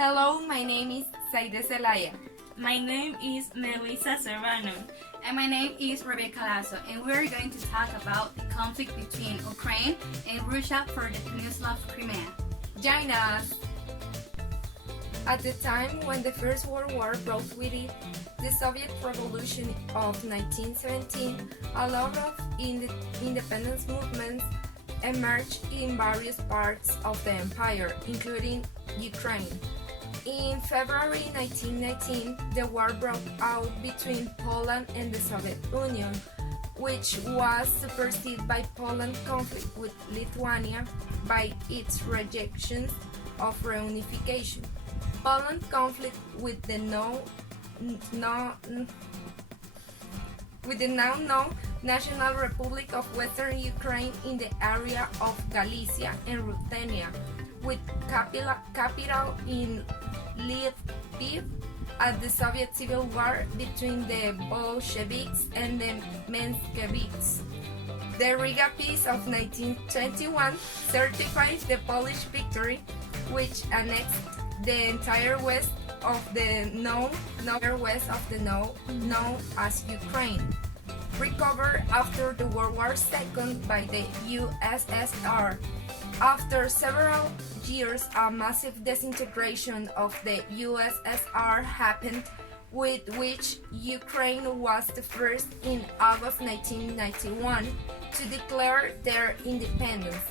Hello, my name is Saydeé Zelaya. My name is Serrano. And my name is Rebeca, Lazo, and we're going to talk about the conflict between Ukraine and Russia for the peninsula of Crimea. Join us! At the time when the First World War broke with it, the Soviet Revolution of 1917, a lot of independence movements emerged in various parts of the empire, including Ukraine. In February 1919, the war broke out between Poland and the Soviet Union, which was superseded by Poland's conflict with Lithuania by its rejection of reunification. Poland's conflict with the now known National Republic of Western Ukraine in the area of Galicia and Ruthenia, with capital in Lviv, at the Soviet Civil War between the Bolsheviks and the Mensheviks. The Riga Peace of 1921 certifies the Polish victory, which annexed the entire west of the known as Ukraine, recovered after the World War II by the USSR. After several years, a massive disintegration of the USSR happened, with which Ukraine was the first in August 1991 to declare their independence.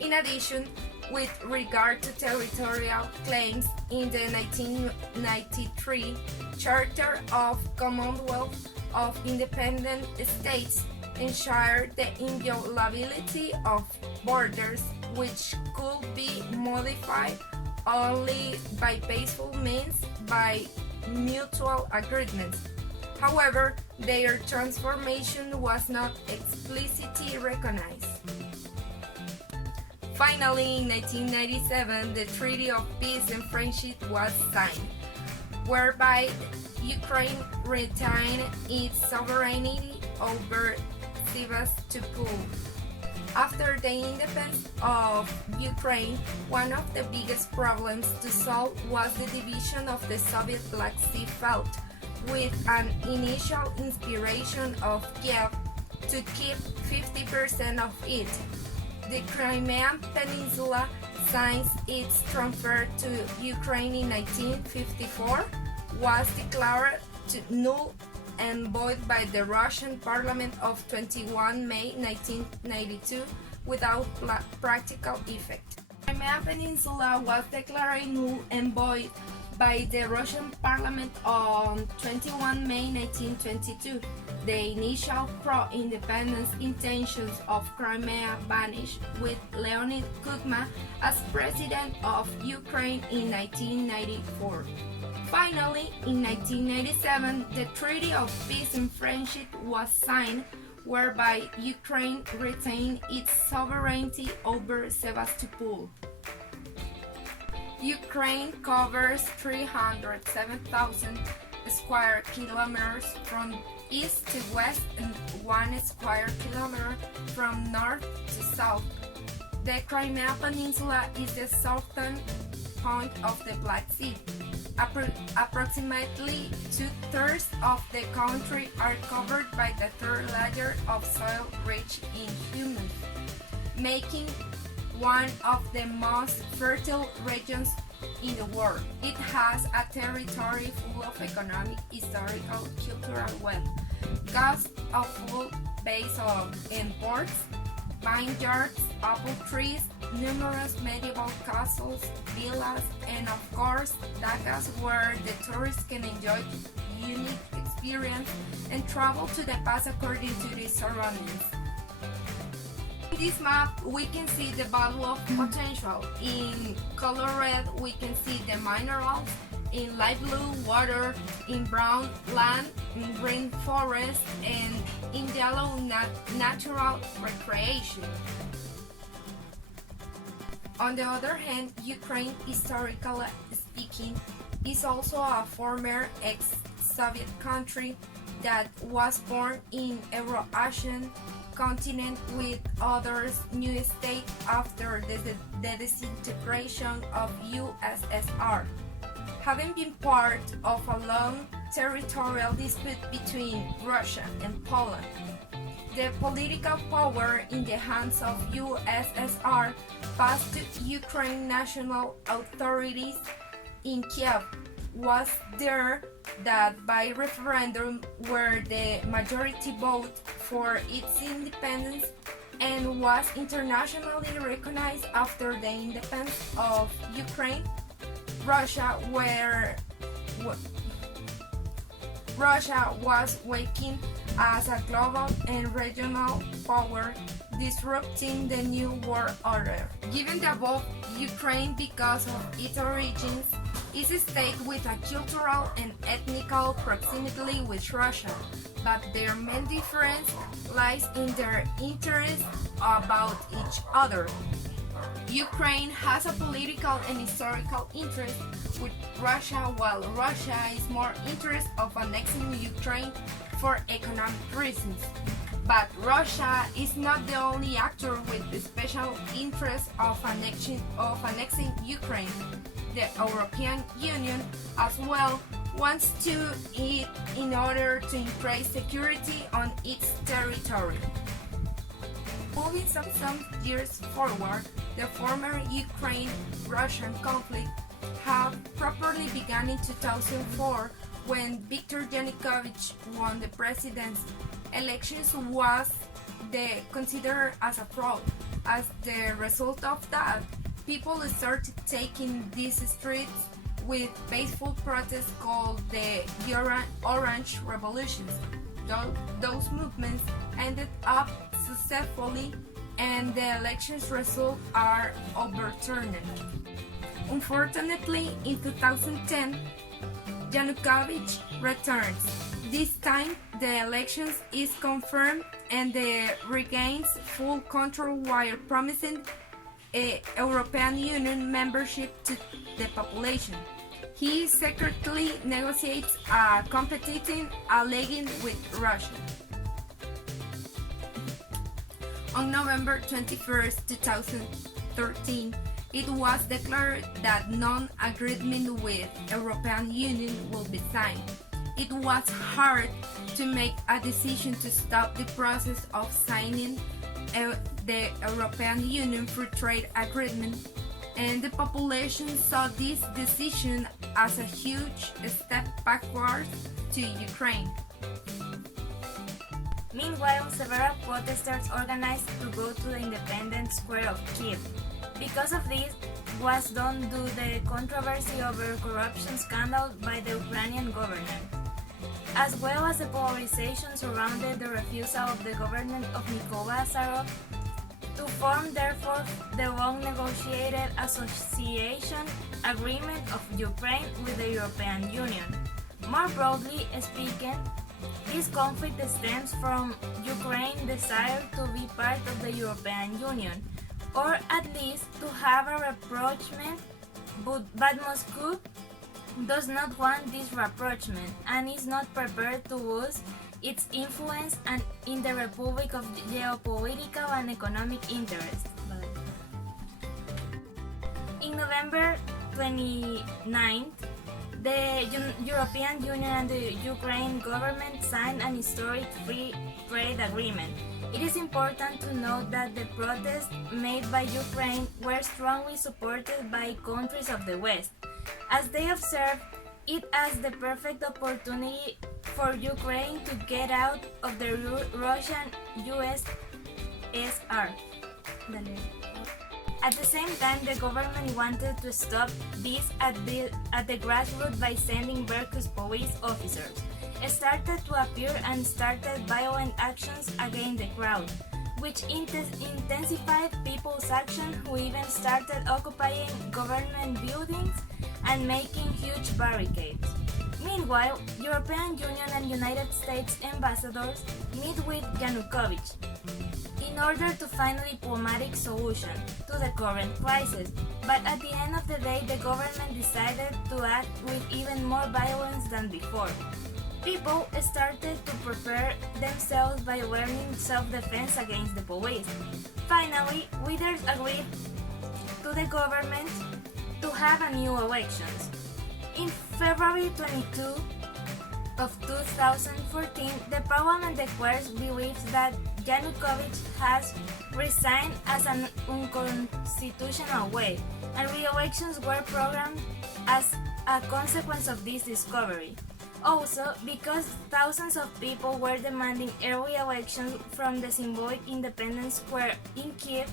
In addition, with regard to territorial claims, in the 1993 Charter of Commonwealth of Independent States ensured the inviolability of borders, which could be modified only by peaceful means by mutual agreements. However, their transformation was not explicitly recognized. Finally, in 1997, the Treaty of Peace and Friendship was signed, whereby Ukraine retained its sovereignty over Sevastopol. After the independence of Ukraine, one of the biggest problems to solve was the division of the Soviet Black Sea Fleet, with an initial inspiration of Kiev to keep 50% of it. The Crimean Peninsula, since its transfer to Ukraine in 1954, was declared null and void by the Russian Parliament of 21 May 1992 without practical effect. The Crimean Peninsula was declared null and void by the Russian Parliament on 21 May 1922. The initial pro-independence intentions of Crimea vanished with Leonid Kuchma as president of Ukraine in 1994. Finally, in 1997, the Treaty of Peace and Friendship was signed, whereby Ukraine retained its sovereignty over Sevastopol. Ukraine covers 307,000 square kilometers from east to west and 1 square kilometer from north to south. The Crimea Peninsula is the southern point of the Black Sea. Approximately 2/3 of the country are covered by the third layer of soil rich in humus, making one of the most fertile regions in the world. It has a territory full of economic, historical, cultural wealth, coast of full base of imports, vineyards, apple trees, numerous medieval castles, villas, and of course, dagas where the tourists can enjoy unique experience and travel to the past according to the surroundings. In this map, we can see the value of potential. In color red, we can see the minerals. In light blue, water. In brown, land. In green, forest. And in yellow, natural recreation. On the other hand, Ukraine, historically speaking, is also a former ex-Soviet country that was born in Euro-Asian continent with other new states after the disintegration of USSR. having been part of a long territorial dispute between Russia and Poland. The political power in the hands of USSR passed to Ukraine national authorities in Kiev. Was there that by referendum were the majority vote for its independence and was internationally recognized after the independence of Ukraine. Russia was waking as a global and regional power, disrupting the new world order. Given the above, Ukraine, because of its origins, is a state with a cultural and ethnical proximity with Russia, but their main difference lies in their interests about each other. Ukraine has a political and historical interest with Russia, while Russia is more interested of annexing Ukraine for economic reasons. But Russia is not the only actor with the special interest of annexing Ukraine. The European Union as well wants to it in order to increase security on its territory. Moving some years forward, the former Ukraine-Russian conflict had properly begun in 2004 when Viktor Yanukovych won the presidency. Elections was considered as a fraud. As the result of that, people started taking these streets with peaceful protests called the Orange Revolutions. Those movements ended up successfully and the elections results are overturned. Unfortunately, in 2010, Yanukovych returns. This time, the elections is confirmed and the regains full control while promising a European Union membership to the population. He secretly negotiates a competitive alliance with Russia. On November 21, 2013, it was declared that non-agreement with European Union will be signed. It was hard to make a decision to stop the process of signing the European Union Free Trade Agreement, and the population saw this decision as a huge step backwards to Ukraine. Meanwhile, several protesters organized to go to the Independence Square of Kiev. Because of this was done due to the controversy over corruption scandal by the Ukrainian government, as well as the polarization surrounding the refusal of the government of Mykola Azarov to form therefore the long-negotiated association agreement of Ukraine with the European Union. More broadly speaking, this conflict stems from Ukraine's desire to be part of the European Union, or at least to have a rapprochement, but Moscow does not want this rapprochement and is not prepared to lose its influence and in the Republic of geopolitical and economic interest. In November 29th, the European Union and the Ukraine government signed an historic free trade agreement. It is important to note that the protests made by Ukraine were strongly supported by countries of the West, as they observed it as the perfect opportunity for Ukraine to get out of the Russian USSR. At the same time, the government wanted to stop this at the grassroots by sending Berkut's police officers. It started to appear and started violent actions against the crowd, which intensified people's action, who even started occupying government buildings and making huge barricades. Meanwhile, European Union and United States ambassadors meet with Yanukovych in order to find a diplomatic solution to the current crisis, but at the end of the day the government decided to act with even more violence than before. People started to prepare themselves by learning self-defense against the police. Finally, leaders agreed to the government to have a new elections. In February 22 of 2014, the parliament declares beliefs that Yanukovych has resigned as an unconstitutional way, and re-elections were programmed as a consequence of this discovery. Also, because thousands of people were demanding early elections from the symbolic Independence Square in Kiev,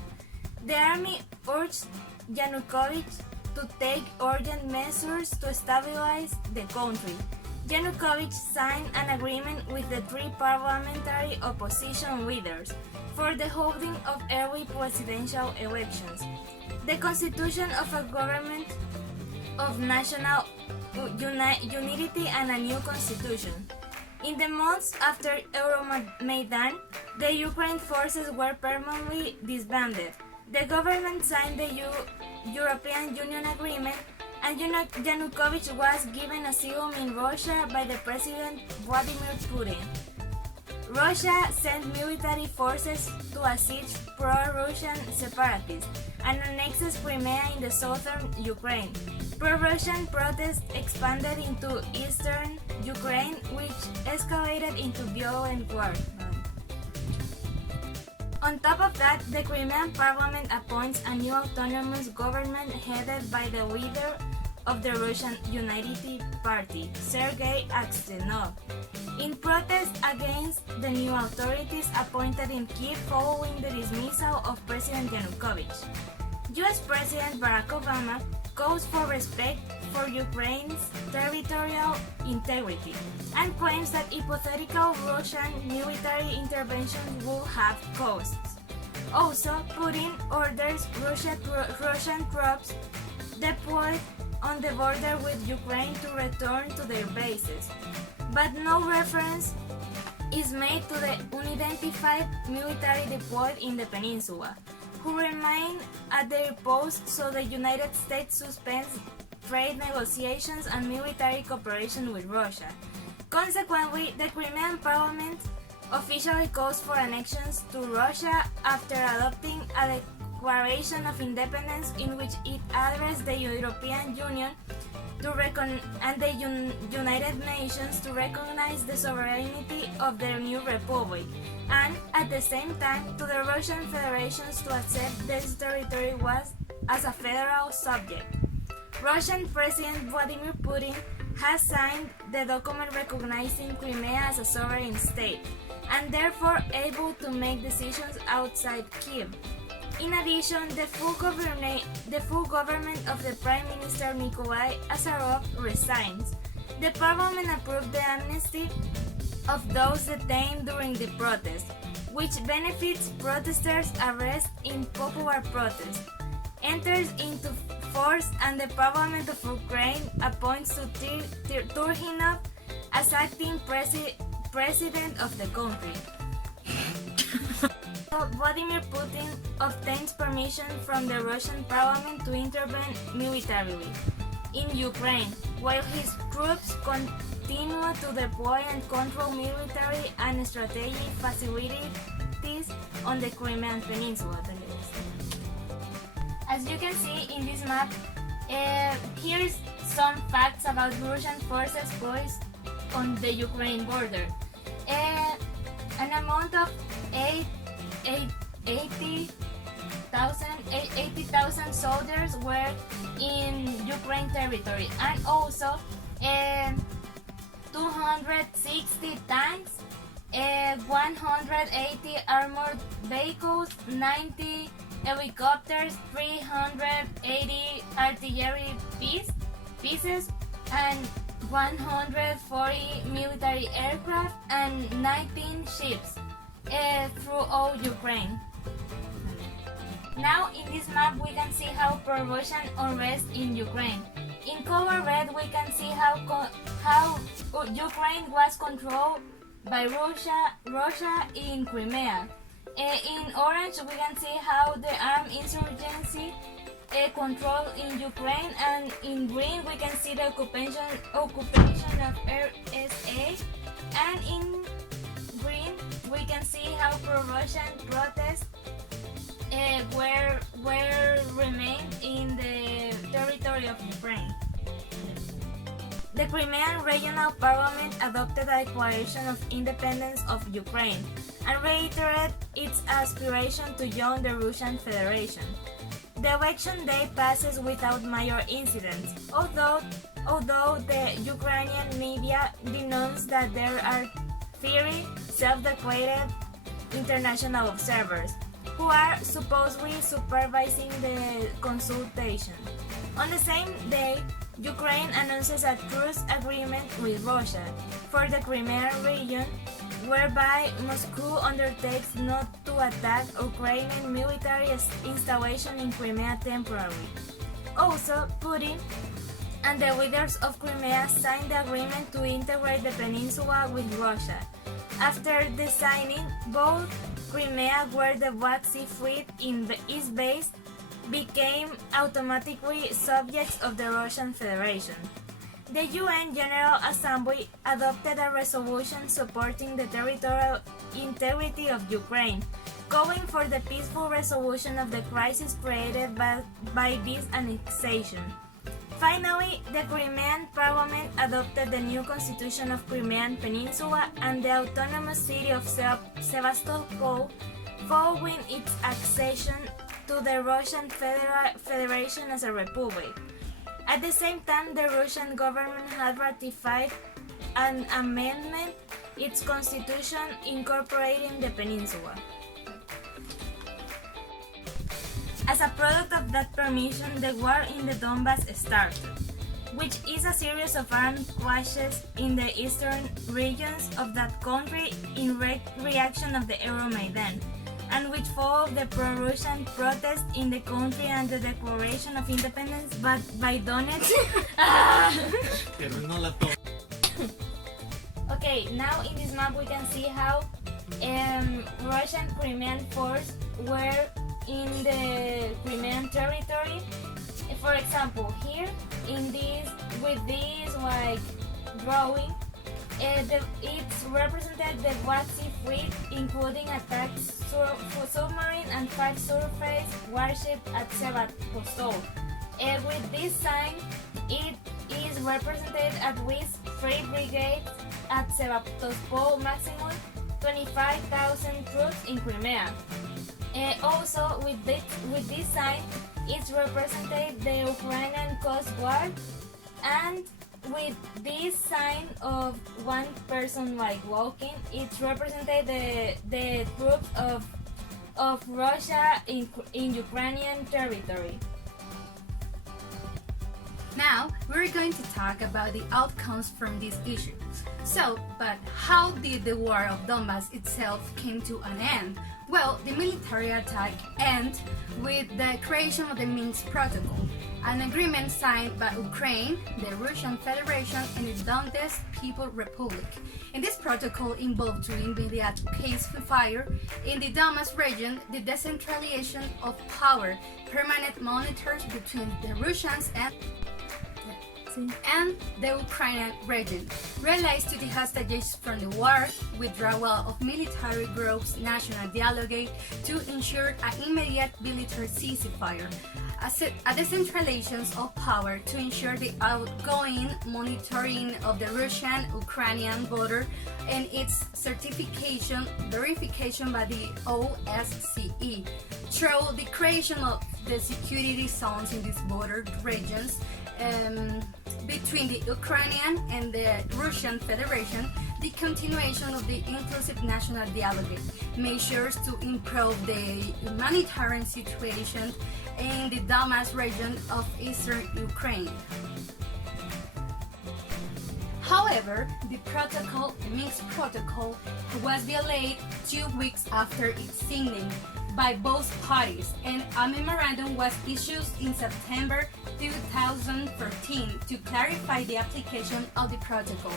the army urged Yanukovych to take urgent measures to stabilize the country. Yanukovych signed an agreement with the three parliamentary opposition leaders for the holding of early presidential elections, the constitution of a government of national unity, and a new constitution. In the months after Euromaidan, the Ukraine forces were permanently disbanded. The government signed the European Union agreement, and Yanukovych was given asylum in Russia by the President Vladimir Putin. Russia sent military forces to assist pro-Russian separatists and annexes Crimea in the southern Ukraine. Pro-Russian protests expanded into eastern Ukraine, which escalated into violent war. On top of that, the Crimean parliament appoints a new autonomous government headed by the leader of the Russian Unity Party, Sergei Aksenov, in protest against the new authorities appointed in Kiev following the dismissal of President Yanukovych. US President Barack Obama calls for respect for Ukraine's territorial integrity and claims that hypothetical Russian military intervention will have costs. Also, Putin orders Russian troops deployed on the border with Ukraine to return to their bases, but no reference is made to the unidentified military deployed in the peninsula, who remain at their posts, so the United States suspends trade negotiations and military cooperation with Russia. Consequently, the Crimean parliament officially calls for annexations to Russia after adopting a declaration of independence in which it addressed the European Union and the United Nations to recognize the sovereignty of their new republic, and at the same time to the Russian Federation to accept this territory as a federal subject. Russian President Vladimir Putin has signed the document recognizing Crimea as a sovereign state, and therefore able to make decisions outside Kiev. In addition, the full government of the Prime Minister Nikolai Azarov resigns. The parliament approved the amnesty of those detained during the protest, which benefits protesters arrested in popular protest, enters into force, and the Parliament of Ukraine appoints Turhinov as acting president of the country. Vladimir Putin obtains permission from the Russian parliament to intervene militarily in Ukraine, while his troops continue to deploy and control military and strategic facilities on the Crimean Peninsula. As you can see in this map, here's some facts about Russian forces placed on the Ukraine border. An amount of 80,000 soldiers were in Ukraine territory, and also 260 tanks, 180 armored vehicles, 90 helicopters, 380 artillery pieces, and 140 military aircraft, and 19 ships through all Ukraine. Now in this map we can see how pro-Russian unrest in Ukraine. In color red we can see how Ukraine was controlled by Russia in Crimea. In orange we can see how the armed insurgency control in Ukraine, and in green we can see the occupation of RSA, and in green we can see how pro-Russian protests remained in the territory of Ukraine. The Crimean Regional Parliament adopted a declaration of independence of Ukraine and reiterated its aspiration to join the Russian Federation. The election day passes without major incidents, although the Ukrainian media denounce that there are 30 self-declared international observers who are supposedly supervising the consultation. On the same day, Ukraine announces a truce agreement with Russia for the Crimean region, whereby Moscow undertakes not to attack Ukrainian military installation in Crimea temporarily. Also, Putin and the leaders of Crimea signed the agreement to integrate the peninsula with Russia. After the signing, both Crimea, where the Black Sea Fleet is based, became automatically subjects of the Russian Federation. The UN General Assembly adopted a resolution supporting the territorial integrity of Ukraine, calling for the peaceful resolution of the crisis created by this annexation. Finally, the Crimean Parliament adopted the new constitution of Crimean Peninsula and the autonomous city of Sevastopol, following its accession to the Russian Federation as a republic. At the same time, the Russian government had ratified an amendment its constitution incorporating the peninsula. As a product of that permission, the war in the Donbass started, which is a series of armed clashes in the eastern regions of that country in reaction of the Euromaidan, and which followed the pro-Russian protest in the country and the declaration of independence by Donetsk. Okay, now in this map we can see how Russian Crimean forces were in the Crimean territory. For example, here in this, with this like drawing, it's represented the Black Sea Fleet, including attack submarine and 5 surface warships at Sevastopol. With this sign, it is represented at least 3 brigades at Sevastopol, maximum 25,000 troops in Crimea. Also, with this sign, it's represented the Ukrainian Coast Guard, and with this sign of one person like walking, it's represented the troops of Russia in Ukrainian territory. Now, we're going to talk about the outcomes from this issue. But how did the war of Donbass itself came to an end? Well, the military attack ended with the creation of the Minsk Protocol, an agreement signed by Ukraine, the Russian Federation, and the Donetsk People's Republic. And this protocol involved to immediate ceasefire in the Donbass region, the decentralization of power, permanent monitors between the Russians and the Ukrainian region, relays to the hostages from the war, withdrawal of military groups, national dialogue to ensure an immediate military ceasefire, a decentralization of power to ensure the outgoing monitoring of the Russian-Ukrainian border and its verification by the OSCE, through the creation of the security zones in these border regions between the Ukrainian and the Russian Federation, the continuation of the inclusive national dialogue, measures to improve the humanitarian situation in the Donbass region of eastern Ukraine. However, the Minsk Protocol, was violated 2 weeks after its signing by both parties, and a memorandum was issued in September 2013 to clarify the application of the protocol.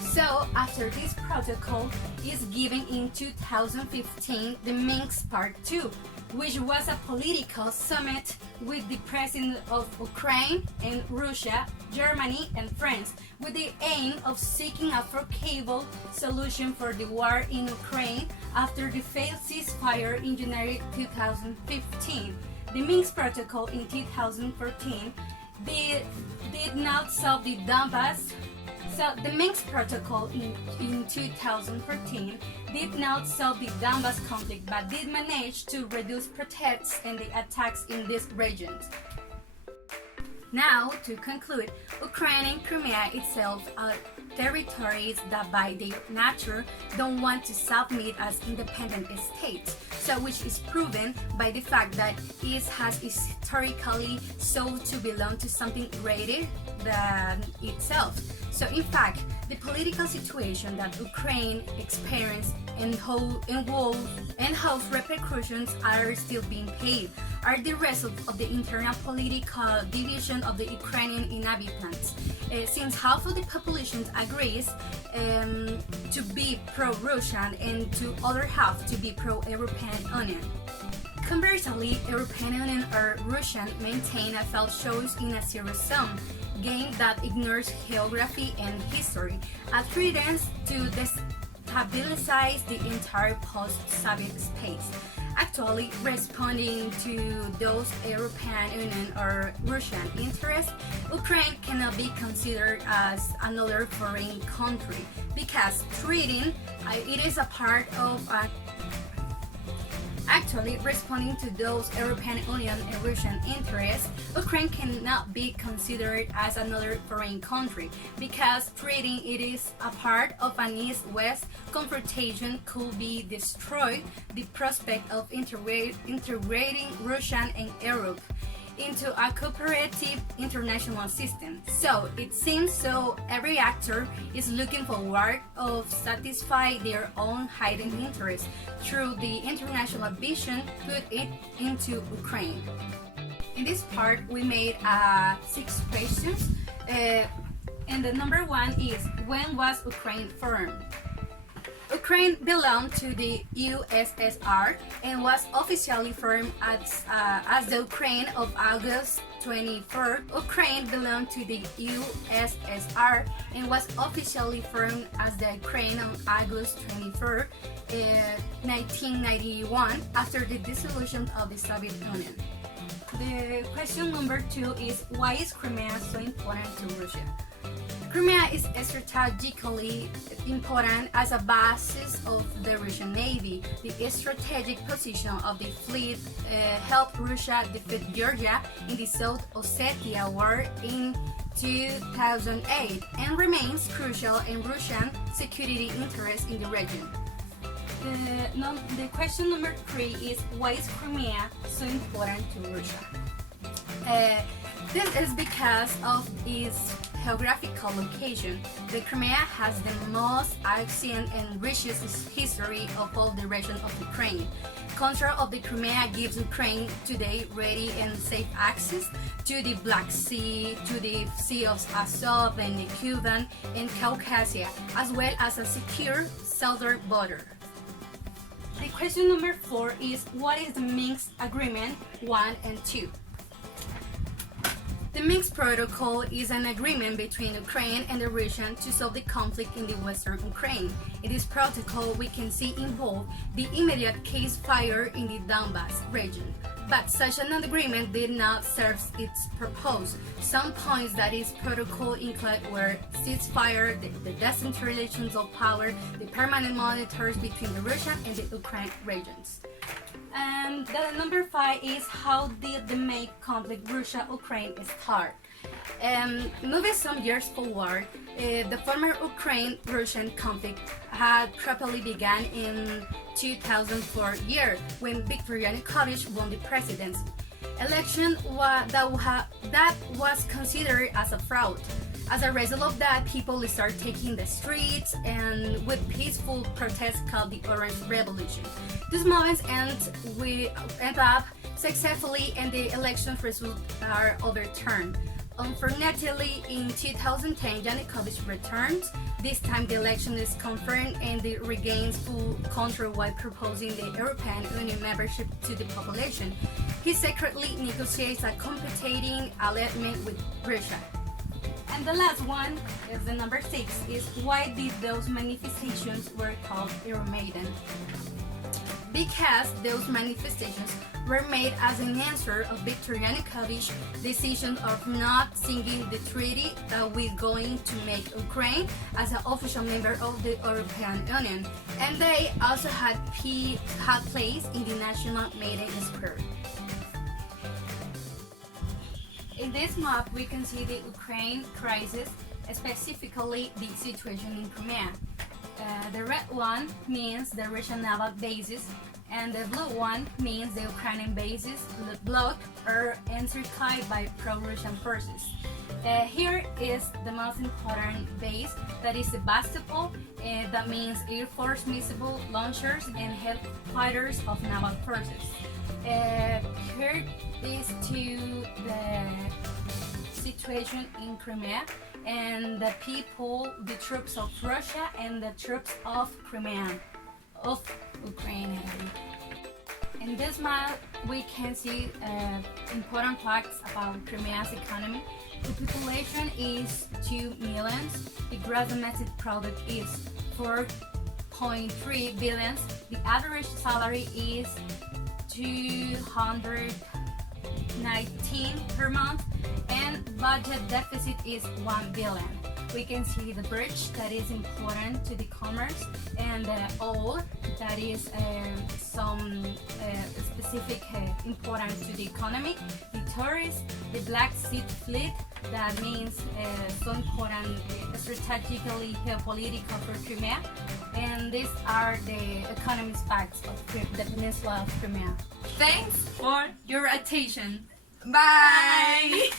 So, after this protocol is given in 2015, the Minsk Part 2, which was a political summit with the president of Ukraine and Russia, Germany and France, with the aim of seeking a workable solution for the war in Ukraine after the failed ceasefire in January 2015. The Minsk Protocol in 2014 did not solve the Donbass. So the Minsk Protocol in 2014 did not solve the Donbass conflict, but did manage to reduce protests and the attacks in these regions. Now, to conclude, Ukraine and Crimea itself are territories that by their nature don't want to submit as independent states, so which is proven by the fact that it has historically sought to belong to something greater than itself. So in fact, the political situation that Ukraine experienced and whose repercussions are still being paid are the result of the internal political division of the Ukrainian inhabitants. Since half of the population agrees to be pro-Russian and the other half to be pro-European Union. Conversely, European Union or Russian maintain a failed choice in a zero-sum game that ignores geography and history, and threatens to destabilize the entire post-Soviet space. Actually, responding to those European Union or Russian interests, Ukraine cannot be considered as another foreign country because treating it is a part of a Actually, responding to those European Union and Russian interests, Ukraine cannot be considered as another foreign country because treating it is a part of an East-West confrontation could be destroyed the prospect of integrating Russia and Europe into a cooperative international system. So it seems so every actor is looking forward of satisfy their own hidden interests through the international vision put it into Ukraine. In this part we made 6 questions and the number 1 is when was Ukraine formed? Ukraine belonged to the USSR and was officially formed as the Ukraine of August 24. Ukraine belonged to the USSR and was officially formed as the Ukraine on August 24, 1991, after the dissolution of the Soviet Union. The question number 2 is why is Crimea so important to Russia? Crimea is strategically important as a basis of the Russian Navy. The strategic position of the fleet helped Russia defeat Georgia in the South Ossetia War in 2008 and remains crucial in Russian security interests in the region. The question number 3 is why is Crimea so important to Russia? This is because of its geographical location. The Crimea has the most ancient and richest history of all the region of Ukraine. Control of the Crimea gives Ukraine today ready and safe access to the Black Sea, to the Sea of Azov and the Cuban and Caucasia, as well as a secure southern border. The question number 4 is what is the Minsk Agreement 1 and 2? The Minsk Protocol is an agreement between Ukraine and the Russians to solve the conflict in the western Ukraine. In this protocol, we can see involved the immediate ceasefire in the Donbass region. But such an agreement did not serve its purpose. Some points that this protocol included were ceasefire, the decentralization of power, the permanent monitors between the Russian and the Ukraine regions. And the number 5 is how did the main conflict Russia-Ukraine start? Moving some years forward, the former Ukraine-Russian conflict had properly begun in 2004 year when Viktor Yanukovych won the presidency. Election that was considered as a fraud. As a result of that, people started taking the streets and with peaceful protests called the Orange Revolution. These movements end up successfully and the election results are overturned. Unfortunately, in 2010, Yanukovych returns. This time the election is confirmed and it regains full control while proposing the European Union membership to the population. He secretly negotiates a competing alignment with Russia. And the last one is the number 6 is why did those manifestations were called Euromaidan? because those manifestations were made as an answer of Viktor Yanukovych's decision of not signing the treaty that we're going to make Ukraine as an official member of the European Union, and they also had place in the National Meeting Square. In this map, we can see the Ukraine crisis, specifically the situation in Crimea. The red one means the Russian naval bases, and the blue one means the Ukrainian bases blocked or encircled by pro-Russian forces. Here is the most important base, that is Sebastopol, that means Air Force missile launchers and headquarters of naval forces. Here is to the situation in Crimea and the people, the troops of Russia and the troops of Crimea, of Ukraine. In this map, we can see important facts about Crimea's economy. The population is 2 million. The gross domestic product is 4.3 billion. The average salary is 219 per month, and budget deficit is 1 billion. We can see the bridge that is important to the commerce, and the oil that is some specific important to the economy, the tourists, the Black Sea Fleet, that means so important strategically geopolitical for Crimea, and these are the economic facts of the peninsula of Crimea. Thanks for your attention. Bye.